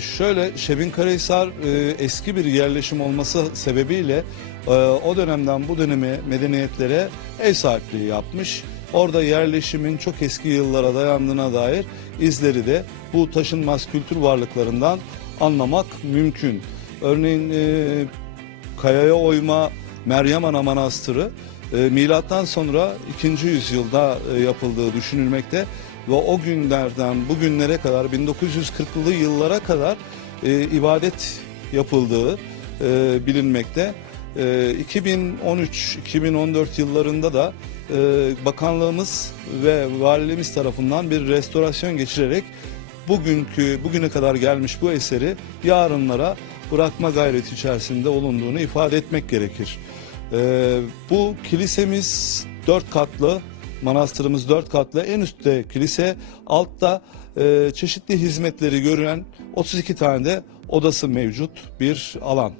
Şöyle Şebin Karahisar e, eski bir yerleşim olması sebebiyle e, o dönemden bu döneme medeniyetlere ev sahipliği yapmış. Orada yerleşimin çok eski yıllara dayandığına dair izleri de bu taşınmaz kültür varlıklarından anlamak mümkün. Örneğin e, Kayaya Oyma Meryem Ana Manastırı e, milattan sonra 2. yüzyılda e, yapıldığı düşünülmekte ve o günlerden bugünlere kadar 1940'lı yıllara kadar e, ibadet yapıldığı e, bilinmekte. E, 2013-2014 yıllarında da e, bakanlığımız ve valiliğimiz tarafından bir restorasyon geçirerek bugünkü bugüne kadar gelmiş bu eseri yarınlara bırakma gayreti içerisinde olunduğunu ifade etmek gerekir. Ee, bu kilisemiz dört katlı, manastırımız dört katlı. En üstte kilise, altta e, çeşitli hizmetleri gören 32 tane de odası mevcut bir alan.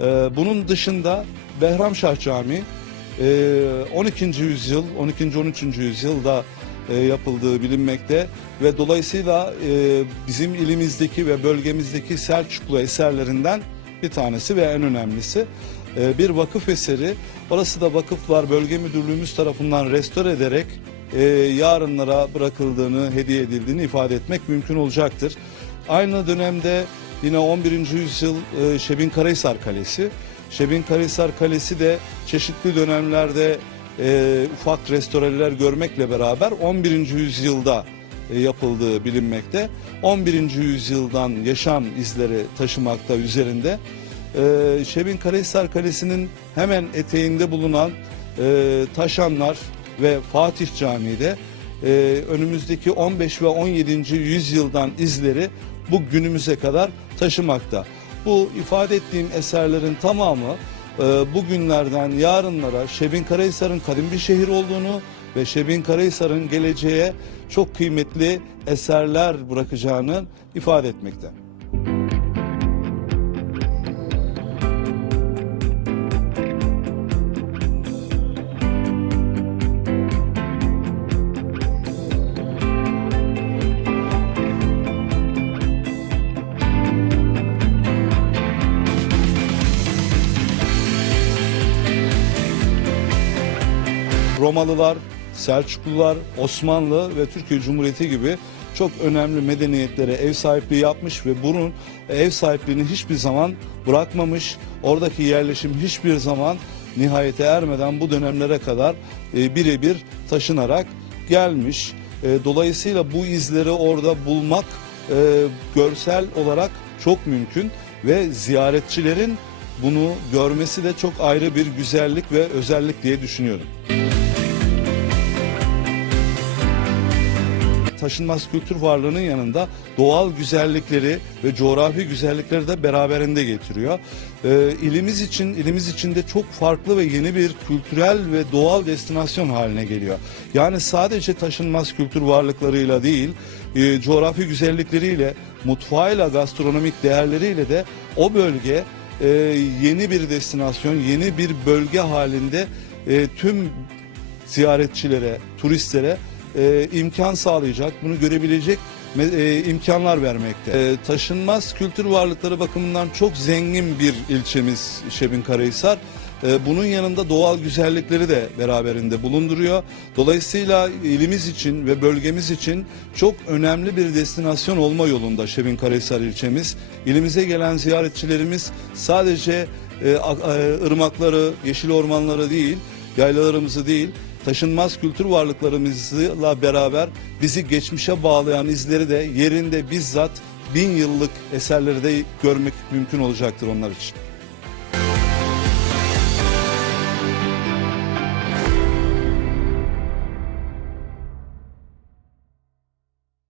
Ee, bunun dışında Behramşah Camii e, 12. yüzyıl, 12. 13. yüzyılda e, yapıldığı bilinmekte ve dolayısıyla e, bizim ilimizdeki ve bölgemizdeki Selçuklu eserlerinden bir tanesi ve en önemlisi E, bir vakıf eseri. Orası da Vakıflar Bölge Müdürlüğümüz tarafından restore ederek e, yarınlara bırakıldığını, hediye edildiğini ifade etmek mümkün olacaktır. Aynı dönemde yine 11. yüzyıl e, Şebin Karahisar Kalesi. Şebin Karahisar Kalesi de çeşitli dönemlerde e, ufak restoreler görmekle beraber 11. yüzyılda e, yapıldığı bilinmekte. 11. yüzyıldan yaşam izleri taşımakta üzerinde. E, Şebin Karahisar Kalesi'nin hemen eteğinde bulunan e, Taşanlar ve Fatih Camii de e, önümüzdeki 15 ve 17. yüzyıldan izleri bu günümüze kadar taşımakta. Bu ifade ettiğim eserlerin tamamı e, bugünlerden yarınlara Şebin Karahisar'ın kadim bir şehir olduğunu ve Şebin Karahisar'ın geleceğe çok kıymetli eserler bırakacağını ifade etmekte. Romalılar, Selçuklular, Osmanlı ve Türkiye Cumhuriyeti gibi çok önemli medeniyetlere ev sahipliği yapmış ve bunun ev sahipliğini hiçbir zaman bırakmamış. Oradaki yerleşim hiçbir zaman nihayete ermeden bu dönemlere kadar e, birebir taşınarak gelmiş. E, dolayısıyla bu izleri orada bulmak e, görsel olarak çok mümkün ve ziyaretçilerin bunu görmesi de çok ayrı bir güzellik ve özellik diye düşünüyorum. Taşınmaz kültür varlığının yanında doğal güzellikleri ve coğrafi güzellikleri de beraberinde getiriyor. Ee, ilimiz için ilimiz içinde çok farklı ve yeni bir kültürel ve doğal destinasyon haline geliyor. Yani sadece taşınmaz kültür varlıklarıyla değil, e, coğrafi güzellikleriyle, mutfağıyla, gastronomik değerleriyle de o bölge e, yeni bir destinasyon, yeni bir bölge halinde e, tüm ziyaretçilere, turistlere e, imkan sağlayacak, bunu görebilecek e, imkanlar vermekte. E, taşınmaz kültür varlıkları bakımından çok zengin bir ilçemiz Şebin Karahisar. E, bunun yanında doğal güzellikleri de beraberinde bulunduruyor. Dolayısıyla ilimiz için ve bölgemiz için çok önemli bir destinasyon olma yolunda Şebin Karahisar ilçemiz. İlimize gelen ziyaretçilerimiz sadece e, a- ırmakları, yeşil ormanları değil, yaylalarımızı değil, taşınmaz kültür varlıklarımızla beraber bizi geçmişe bağlayan izleri de yerinde bizzat bin yıllık eserleri de görmek mümkün olacaktır onlar için.